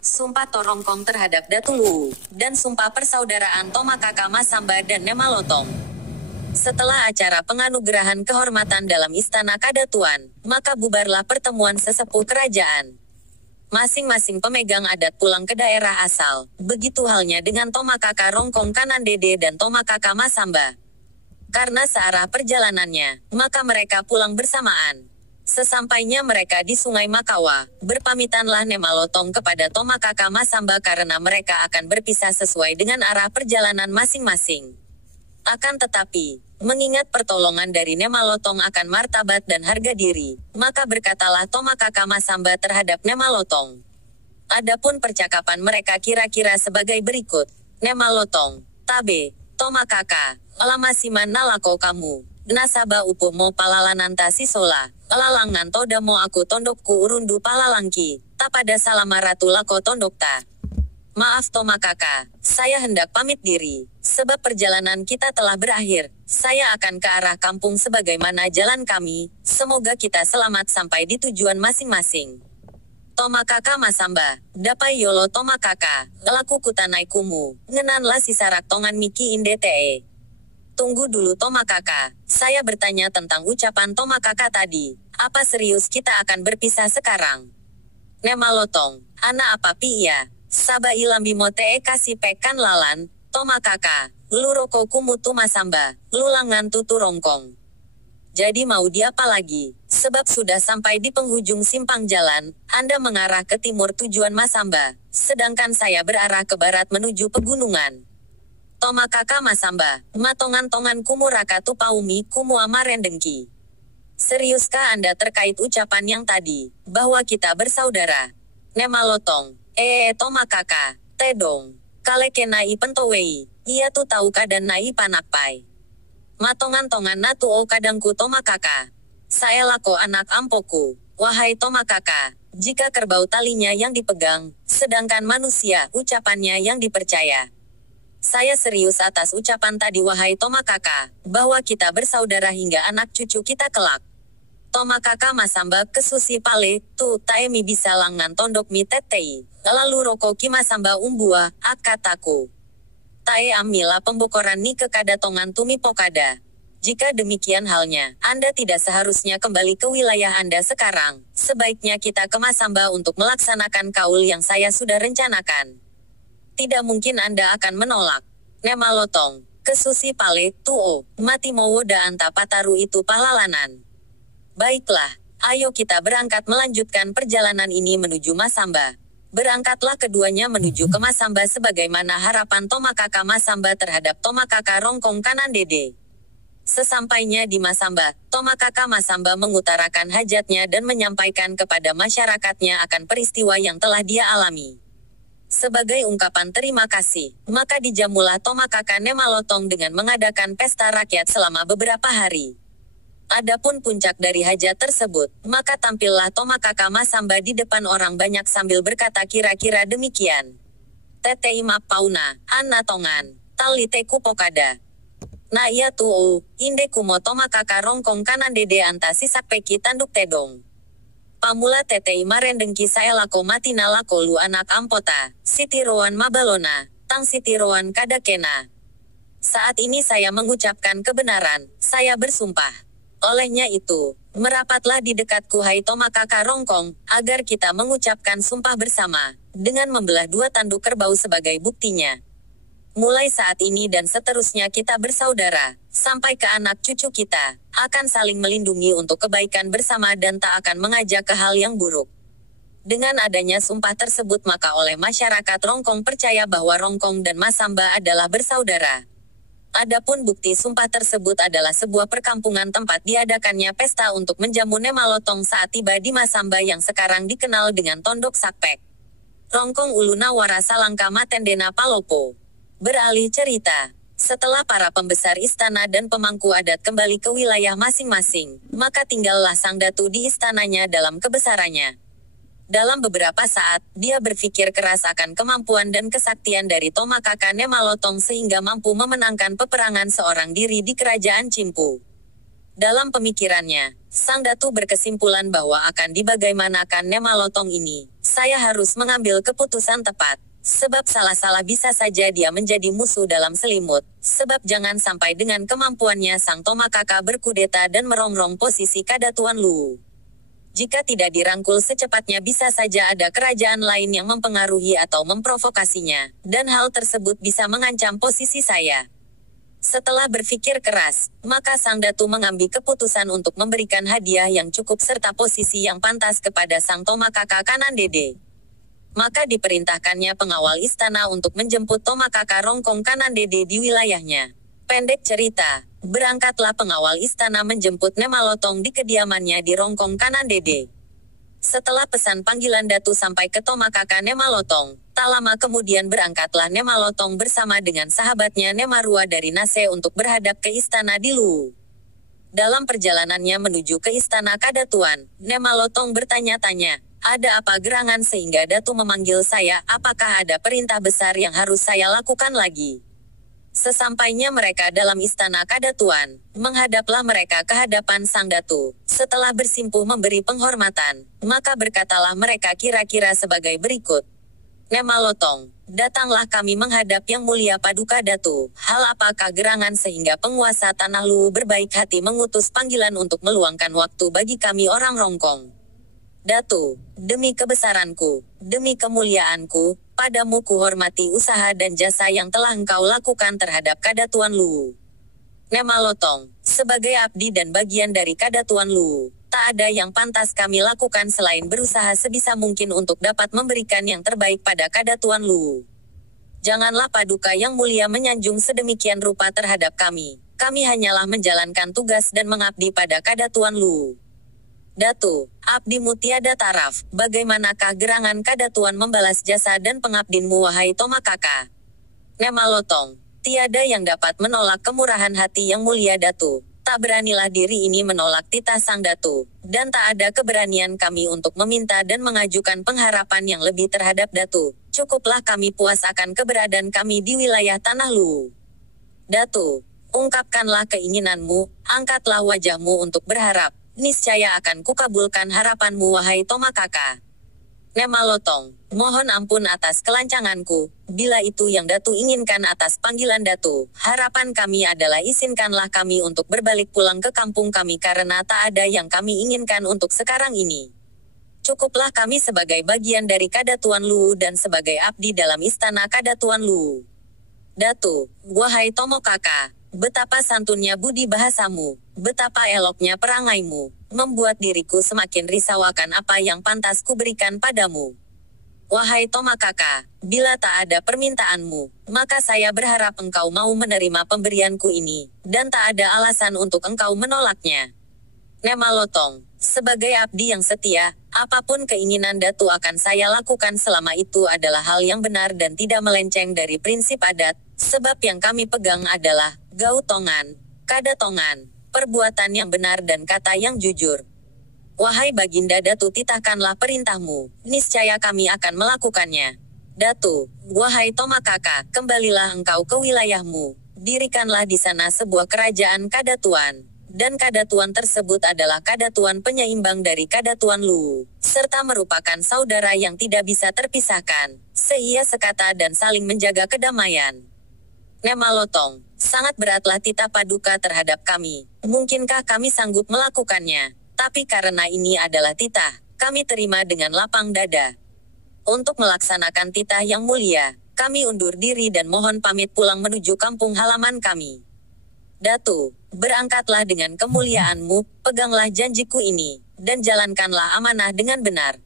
Sumpah Torongkong terhadap Datung Wu, dan Sumpah Persaudaraan Tomakaka Masamba dan Nemalotong. Setelah acara penganugerahan kehormatan dalam Istana Kadatuan, maka bubarlah pertemuan sesepuh kerajaan. Masing-masing pemegang adat pulang ke daerah asal, begitu halnya dengan Tomakaka Rongkong Kanan Dede dan Tomakaka Masamba. Karena searah perjalanannya, maka mereka pulang bersamaan. Sesampainya mereka di Sungai Makawa, berpamitanlah Nemalotong kepada Tomakaka Masamba karena mereka akan berpisah sesuai dengan arah perjalanan masing-masing. Akan tetapi, mengingat pertolongan dari Nemalotong akan martabat dan harga diri, maka berkatalah Tomakaka Masamba terhadap Nemalotong. Adapun percakapan mereka kira-kira sebagai berikut. Nemalotong, Tabe, Tomakaka, Alamasiman nalako kamu, Nasaba upuh mo palalananta sisola, Lalangan toda mo aku tondokku urundu palalangki, tapada salama ratu lako tondokta. Maaf Tomakaka, saya hendak pamit diri, sebab perjalanan kita telah berakhir, saya akan ke arah kampung sebagaimana jalan kami, semoga kita selamat sampai di tujuan masing-masing. Tomakaka Masamba, dapai yolo Tomakaka, laku kutanai kumu, ngenanlah sisarak tongan miki inde te. Tunggu dulu Tomakaka, saya bertanya tentang ucapan Tomakaka tadi, apa serius kita akan berpisah sekarang? Nemalotong, ana apa pi ya? Saba ilambi mote kasih pekan lalan, Tomakaka, luroko kumutu Masamba, lulangan tutu rongkong. Jadi mau diapa lagi? Sebab sudah sampai di penghujung simpang jalan, Anda mengarah ke timur tujuan Masamba, sedangkan saya berarah ke barat menuju pegunungan. Tomakaka Masamba, matongan-tongan kumuraka tupaumi kumu amarendengki. Seriuskah Anda terkait ucapan yang tadi, bahwa kita bersaudara? Nemalotong, Tomakaka, tedong, kaleke nai pentowei, ia tu tahu kadan nai panakpai. Matongan-tongan natu o kadangku Tomakaka. Saya lako anak ampoku, wahai Tomakaka, jika kerbau talinya yang dipegang, sedangkan manusia ucapannya yang dipercaya. Saya serius atas ucapan tadi wahai Tomakaka, bahwa kita bersaudara hingga anak cucu kita kelak. Tomakaka Masamba kesusi pale, tu taemi bisa langan tondok mi tetei, lalu roko ki Masamba umbua, akataku. Tae amila pembokoran ni kekadatongan tumi pokada. Jika demikian halnya, Anda tidak seharusnya kembali ke wilayah Anda sekarang, sebaiknya kita ke Masamba untuk melaksanakan kaul yang saya sudah rencanakan. Tidak mungkin Anda akan menolak. Nemalotong, kesusi pale, tuo, mati mowoda anta pataru itu pahlalanan. Baiklah, ayo kita berangkat melanjutkan perjalanan ini menuju Masamba. Berangkatlah keduanya menuju ke Masamba sebagaimana harapan Tomakaka Masamba terhadap Tomakaka Rongkong Kanan Dede. Sesampainya di Masamba, Tomakaka Masamba mengutarakan hajatnya dan menyampaikan kepada masyarakatnya akan peristiwa yang telah dia alami. Sebagai ungkapan terima kasih, maka dijamulah Tomakaka Nemalotong dengan mengadakan pesta rakyat selama beberapa hari. Adapun puncak dari hajat tersebut, maka tampillah Tomakaka Masamba di depan orang banyak sambil berkata kira-kira demikian. Tete ima pauna, anna tongan, tali teku pokada. Na iya tu'u, inde kumo Tomakaka Rongkong Kanan Dede anta sisak peki tanduk tedong. Pamula tete imarendengki saya lako matina lako lu anak ampota, sitiroan mabalona, tang sitiroan kadakena. Saat ini saya mengucapkan kebenaran, saya bersumpah. Olehnya itu, merapatlah di dekatku hai Tomakaka Rongkong, agar kita mengucapkan sumpah bersama, dengan membelah dua tanduk kerbau sebagai buktinya. Mulai saat ini dan seterusnya kita bersaudara, sampai ke anak cucu kita, akan saling melindungi untuk kebaikan bersama dan tak akan mengajak ke hal yang buruk. Dengan adanya sumpah tersebut maka oleh masyarakat Rongkong percaya bahwa Rongkong dan Masamba adalah bersaudara. Adapun bukti sumpah tersebut adalah sebuah perkampungan tempat diadakannya pesta untuk menjamu Nemalotong saat tiba di Masamba yang sekarang dikenal dengan Tondok Sakpek. Rongkong Uluna Warasa Langka Matendena Palopo. Beralih cerita, setelah para pembesar istana dan pemangku adat kembali ke wilayah masing-masing, maka tinggallah sang datu di istananya dalam kebesarannya. Dalam beberapa saat, dia berpikir keras akan kemampuan dan kesaktian dari Tomakaka Nemalotong sehingga mampu memenangkan peperangan seorang diri di kerajaan Cimpu. Dalam pemikirannya, Sang Datu berkesimpulan bahwa akan dibagaimanakan Nemalotong ini, saya harus mengambil keputusan tepat. Sebab salah-salah bisa saja dia menjadi musuh dalam selimut. Sebab jangan sampai dengan kemampuannya Sang Tomakaka berkudeta dan merongrong posisi Kadatuan Lu. Jika tidak dirangkul secepatnya bisa saja ada kerajaan lain yang mempengaruhi atau memprovokasinya, dan hal tersebut bisa mengancam posisi saya. Setelah berpikir keras, maka Sang Datu mengambil keputusan untuk memberikan hadiah yang cukup serta posisi yang pantas kepada Sang Tomakaka kanan Dede. Maka diperintahkannya pengawal istana untuk menjemput Tomakaka Rongkong kanan Dede di wilayahnya. Pendek cerita, berangkatlah pengawal istana menjemput Nemalotong di kediamannya di Rongkong kanan Dede. Setelah pesan panggilan Datu sampai ke Tomakaka Nemalotong, tak lama kemudian berangkatlah Nemalotong bersama dengan sahabatnya Nemarua dari Nase untuk berhadap ke istana di Lu. Dalam perjalanannya menuju ke istana Kadatuan, Nemalotong bertanya-tanya, ada apa gerangan sehingga Datu memanggil saya, apakah ada perintah besar yang harus saya lakukan lagi? Sesampainya mereka dalam istana Kadatuan, menghadaplah mereka ke hadapan Sang Datu. Setelah bersimpuh memberi penghormatan, maka berkatalah mereka kira-kira sebagai berikut. Nemalotong, datanglah kami menghadap Yang Mulia Paduka Datu. Hal apakah gerangan sehingga penguasa Tanah Lu berbaik hati mengutus panggilan untuk meluangkan waktu bagi kami orang Rongkong? Datu, demi kebesaranku, demi kemuliaanku, padamu kuhormati usaha dan jasa yang telah engkau lakukan terhadap Kadatuan Lu. Nemalotong, sebagai abdi dan bagian dari Kadatuan Lu, tak ada yang pantas kami lakukan selain berusaha sebisa mungkin untuk dapat memberikan yang terbaik pada Kadatuan Lu. Janganlah Paduka Yang Mulia menyanjung sedemikian rupa terhadap kami. Kami hanyalah menjalankan tugas dan mengabdi pada Kadatuan Lu. Datu, abdimu tiada taraf, bagaimanakah gerangan Kadatuan membalas jasa dan pengabdinmu wahai Tomakaka? Nemalotong, tiada yang dapat menolak kemurahan hati Yang Mulia Datu. Tak beranilah diri ini menolak titah Sang Datu, dan tak ada keberanian kami untuk meminta dan mengajukan pengharapan yang lebih terhadap Datu. Cukuplah kami puas akan keberadaan kami di wilayah Tanah Lu. Datu, ungkapkanlah keinginanmu, angkatlah wajahmu untuk berharap. Niscaya akan kukabulkan harapanmu wahai Tomakaka. Nemalotong, mohon ampun atas kelancanganku, bila itu yang Datu inginkan atas panggilan Datu, harapan kami adalah izinkanlah kami untuk berbalik pulang ke kampung kami karena tak ada yang kami inginkan untuk sekarang ini. Cukuplah kami sebagai bagian dari Kadatuan Lu dan sebagai abdi dalam istana Kadatuan Lu. Datu, wahai Tomakaka, betapa santunnya budi bahasamu, betapa eloknya perangaimu, membuat diriku semakin risau akan apa yang pantas kuberikan padamu. Wahai Tomakaka, bila tak ada permintaanmu, maka saya berharap engkau mau menerima pemberianku ini, dan tak ada alasan untuk engkau menolaknya. Nemalotong, sebagai abdi yang setia, apapun keinginan Datu akan saya lakukan selama itu adalah hal yang benar dan tidak melenceng dari prinsip adat, sebab yang kami pegang adalah Gautongan, Kadatongan, perbuatan yang benar dan kata yang jujur. Wahai Baginda Datu, titahkanlah perintahmu, niscaya kami akan melakukannya. Datu, wahai Tomakaka, kembalilah engkau ke wilayahmu, dirikanlah di sana sebuah kerajaan Kadatuan, dan Kadatuan tersebut adalah Kadatuan penyeimbang dari Kadatuan Lu, serta merupakan saudara yang tidak bisa terpisahkan, seia sekata dan saling menjaga kedamaian. Nemalotong, sangat beratlah titah Paduka terhadap kami, mungkinkah kami sanggup melakukannya? Tapi karena ini adalah titah, kami terima dengan lapang dada. Untuk melaksanakan titah yang mulia, kami undur diri dan mohon pamit pulang menuju kampung halaman kami. Datu, berangkatlah dengan kemuliaanmu, peganglah janjiku ini, dan jalankanlah amanah dengan benar.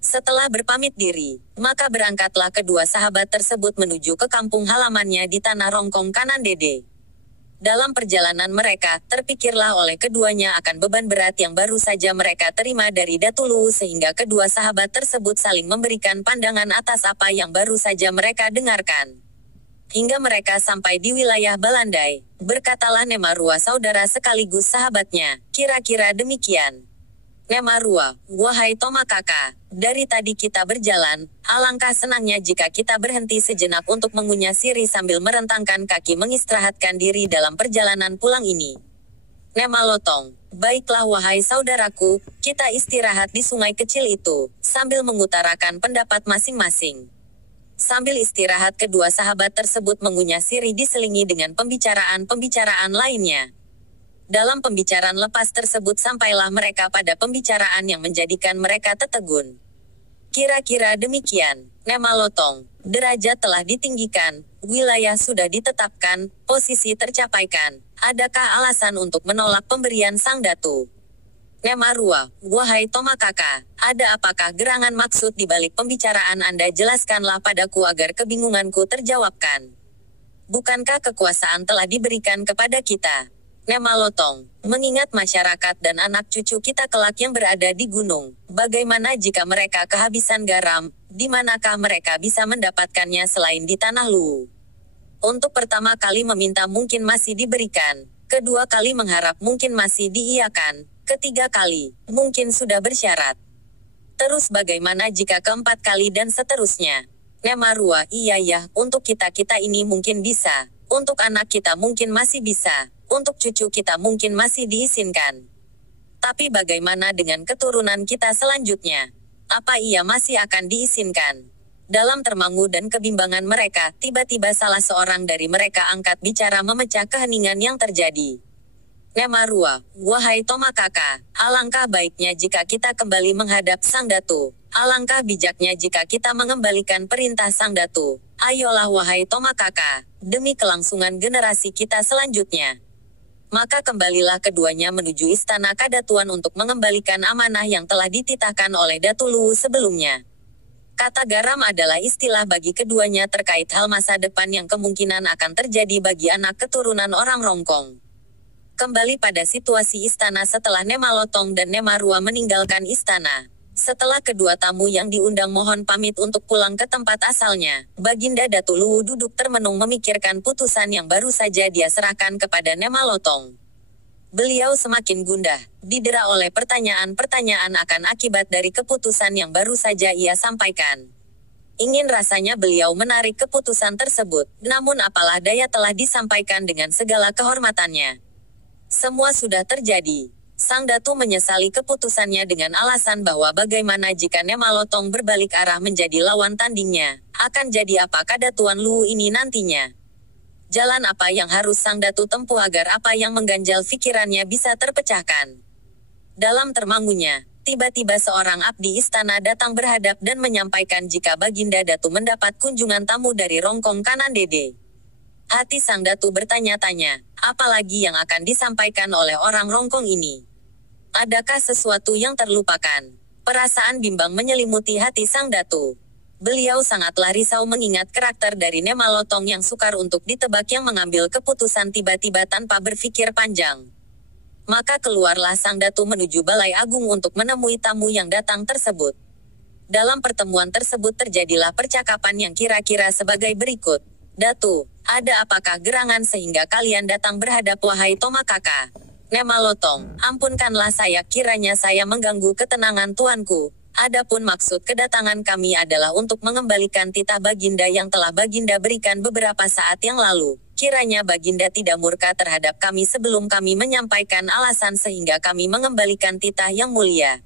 Setelah berpamit diri, maka berangkatlah kedua sahabat tersebut menuju ke kampung halamannya di tanah Rongkong kanan Dede. Dalam perjalanan mereka, terpikirlah oleh keduanya akan beban berat yang baru saja mereka terima dari Datu Lu sehingga kedua sahabat tersebut saling memberikan pandangan atas apa yang baru saja mereka dengarkan. Hingga mereka sampai di wilayah Balandai, berkatalah Nemarua saudara sekaligus sahabatnya, kira-kira demikian. Nemarua, wahai Tomakaka, dari tadi kita berjalan, alangkah senangnya jika kita berhenti sejenak untuk mengunyah sirih sambil merentangkan kaki mengistirahatkan diri dalam perjalanan pulang ini. Nemalotong, baiklah wahai saudaraku, kita istirahat di sungai kecil itu, sambil mengutarakan pendapat masing-masing. Sambil istirahat kedua sahabat tersebut mengunyah sirih diselingi dengan pembicaraan-pembicaraan lainnya. Dalam pembicaraan lepas tersebut sampailah mereka pada pembicaraan yang menjadikan mereka tetegun. Kira-kira demikian, Nemalotong, derajat telah ditinggikan, wilayah sudah ditetapkan, posisi tercapaikan. Adakah alasan untuk menolak pemberian sang datu? Nemarua, wahai Tomakaka, ada apakah gerangan maksud di balik pembicaraan Anda? Jelaskanlah padaku agar kebingunganku terjawabkan. Bukankah kekuasaan telah diberikan kepada kita? Nemalotong, mengingat masyarakat dan anak cucu kita kelak yang berada di gunung, bagaimana jika mereka kehabisan garam, di manakah mereka bisa mendapatkannya selain di Tanah Luwu? Untuk pertama kali meminta mungkin masih diberikan, kedua kali mengharap mungkin masih diiyakan, ketiga kali, mungkin sudah bersyarat. Terus bagaimana jika keempat kali dan seterusnya? Nemarua, iya ya, untuk kita-kita ini mungkin bisa, untuk anak kita mungkin masih bisa, untuk cucu kita mungkin masih diizinkan. Tapi bagaimana dengan keturunan kita selanjutnya? Apa ia masih akan diizinkan? Dalam termangu dan kebimbangan mereka, tiba-tiba salah seorang dari mereka angkat bicara memecah keheningan yang terjadi. Nemarua, wahai Tomakaka, alangkah baiknya jika kita kembali menghadap Sang Datu. Alangkah bijaknya jika kita mengembalikan perintah Sang Datu. Ayolah wahai Tomakaka, demi kelangsungan generasi kita selanjutnya. Maka kembalilah keduanya menuju istana Kadatuan untuk mengembalikan amanah yang telah dititahkan oleh Datu Luwu sebelumnya. Kata garam adalah istilah bagi keduanya terkait hal masa depan yang kemungkinan akan terjadi bagi anak keturunan orang Rongkong. Kembali pada situasi istana setelah Nemalotong dan Nemarua meninggalkan istana. Setelah kedua tamu yang diundang mohon pamit untuk pulang ke tempat asalnya, Baginda Datu Luwu duduk termenung memikirkan putusan yang baru saja dia serahkan kepada Nemalotong. Beliau semakin gundah, didera oleh pertanyaan-pertanyaan akan akibat dari keputusan yang baru saja ia sampaikan. Ingin rasanya beliau menarik keputusan tersebut, namun apalah daya telah disampaikan dengan segala kehormatannya. Semua sudah terjadi. Sang Datu menyesali keputusannya dengan alasan bahwa bagaimana jika Nemalotong berbalik arah menjadi lawan tandingnya, akan jadi apa Kadatuan Luwu ini nantinya? Jalan apa yang harus Sang Datu tempuh agar apa yang mengganjal pikirannya bisa terpecahkan? Dalam termangunya, tiba-tiba seorang abdi istana datang berhadap dan menyampaikan jika Baginda Datu mendapat kunjungan tamu dari Rongkong Kanan Dede. Hati Sang Datu bertanya-tanya, apalagi yang akan disampaikan oleh orang Rongkong ini? Adakah sesuatu yang terlupakan? Perasaan bimbang menyelimuti hati Sang Datu. Beliau sangatlah risau mengingat karakter dari Nemalotong yang sukar untuk ditebak yang mengambil keputusan tiba-tiba tanpa berpikir panjang. Maka keluarlah Sang Datu menuju Balai Agung untuk menemui tamu yang datang tersebut. Dalam pertemuan tersebut terjadilah percakapan yang kira-kira sebagai berikut. Datu, ada apakah gerangan sehingga kalian datang berhadap wahai Tomakaka? Nemalotong, ampunkanlah saya kiranya saya mengganggu ketenangan tuanku. Adapun maksud kedatangan kami adalah untuk mengembalikan titah Baginda yang telah Baginda berikan beberapa saat yang lalu. Kiranya Baginda tidak murka terhadap kami sebelum kami menyampaikan alasan sehingga kami mengembalikan titah yang mulia.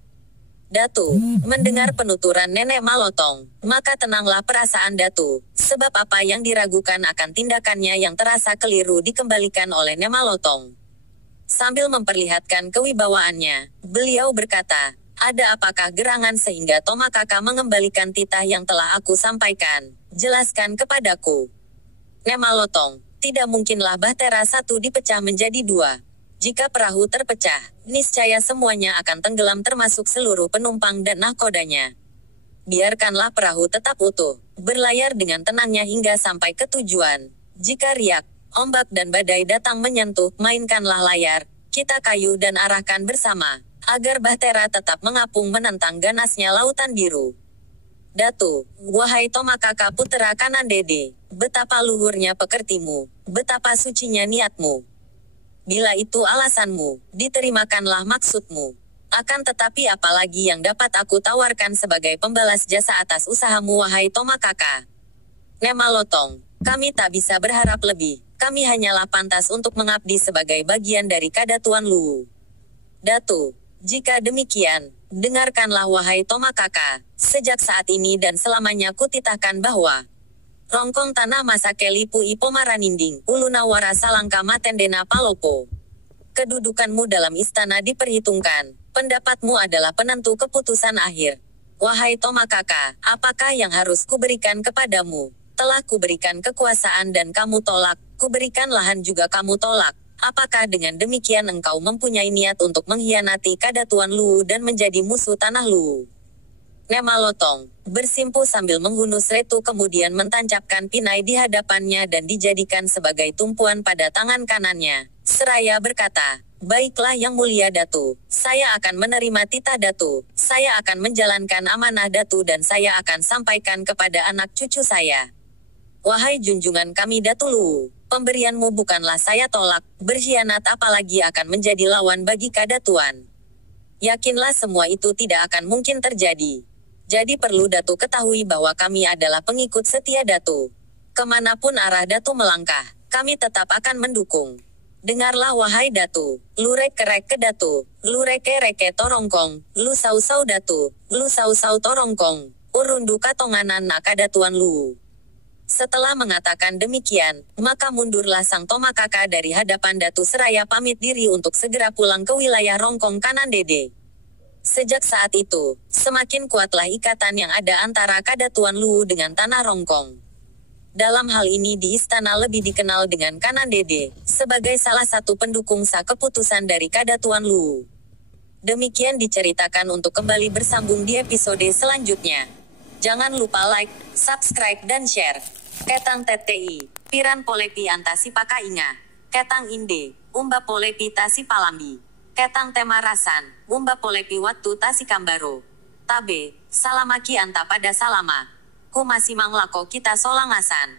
Datu, mendengar penuturan Nenek Malotong, maka tenanglah perasaan Datu, sebab apa yang diragukan akan tindakannya yang terasa keliru dikembalikan oleh Nemalotong. Sambil memperlihatkan kewibawaannya, beliau berkata, ada apakah gerangan sehingga Tomakaka mengembalikan titah yang telah aku sampaikan? Jelaskan kepadaku. Nemalotong, tidak mungkinlah bahtera satu dipecah menjadi dua. Jika perahu terpecah, niscaya semuanya akan tenggelam termasuk seluruh penumpang dan nahkodanya. Biarkanlah perahu tetap utuh, berlayar dengan tenangnya hingga sampai ke tujuan. Jika riak, ombak dan badai datang menyentuh, mainkanlah layar, kita kayu dan arahkan bersama, agar bahtera tetap mengapung menentang ganasnya lautan biru. Datu, wahai Tomakaka Putera Kanan Dede, betapa luhurnya pekertimu, betapa sucinya niatmu. Bila itu alasanmu, diterimakanlah maksudmu. Akan tetapi apalagi yang dapat aku tawarkan sebagai pembalas jasa atas usahamu wahai Tomakaka? Nemalotong, kami tak bisa berharap lebih, Kami hanyalah pantas untuk mengabdi sebagai bagian dari Kadatuan Lu. Datu, jika demikian, dengarkanlah wahai Tomakaka, sejak saat ini dan selamanya kutitahkan bahwa Rongkong tanah masa kelipu ipo maraninding, ulunawara salangka matendena palopo. Kedudukanmu dalam istana diperhitungkan, pendapatmu adalah penentu keputusan akhir. Wahai Tomakaka, apakah yang harus kuberikan kepadamu? Telah kuberikan kekuasaan dan kamu tolak, kuberikan lahan juga kamu tolak. Apakah dengan demikian engkau mempunyai niat untuk mengkhianati Kadatuan Lu dan menjadi musuh tanah Lu? Nemalotong bersimpu sambil menghunus Retu kemudian mentancapkan pinai di hadapannya dan dijadikan sebagai tumpuan pada tangan kanannya. Seraya berkata, baiklah yang mulia Datu, saya akan menerima titah Datu, saya akan menjalankan amanah Datu dan saya akan sampaikan kepada anak cucu saya. Wahai junjungan kami Datu Lu, pemberianmu bukanlah saya tolak, berkhianat apalagi akan menjadi lawan bagi Kadatuan. Yakinlah semua itu tidak akan mungkin terjadi. Jadi perlu Datu ketahui bahwa kami adalah pengikut setia Datu. Kemanapun arah Datu melangkah, kami tetap akan mendukung. Dengarlah wahai Datu, lurek kerek ke Datu, lureke reke torongkong, lu sau sau Datu, lu sau sau torongkong, urundu katonganan na Kadatuan Lu. Setelah mengatakan demikian, maka mundurlah sang Tomakaka dari hadapan Datu seraya pamit diri untuk segera pulang ke wilayah Rongkong kanan Dede. Sejak saat itu, semakin kuatlah ikatan yang ada antara Kadatuan Lu dengan tanah Rongkong. Dalam hal ini di istana lebih dikenal dengan Kanan Dede, sebagai salah satu pendukung sah keputusan dari Kadatuan Lu. Demikian diceritakan untuk kembali bersambung di episode selanjutnya. Jangan lupa like, subscribe dan share. Ketang TTI, Piran Polepi Antasi Paka Inga. Ketang Inde, Umba Polepi Tasi Palambi. Ketang Temarasan, Umba Polepi Watu Tasi Kambaro. Tabe, Salamaki Anta pada Salama. Ku masih manglako kita solangasan.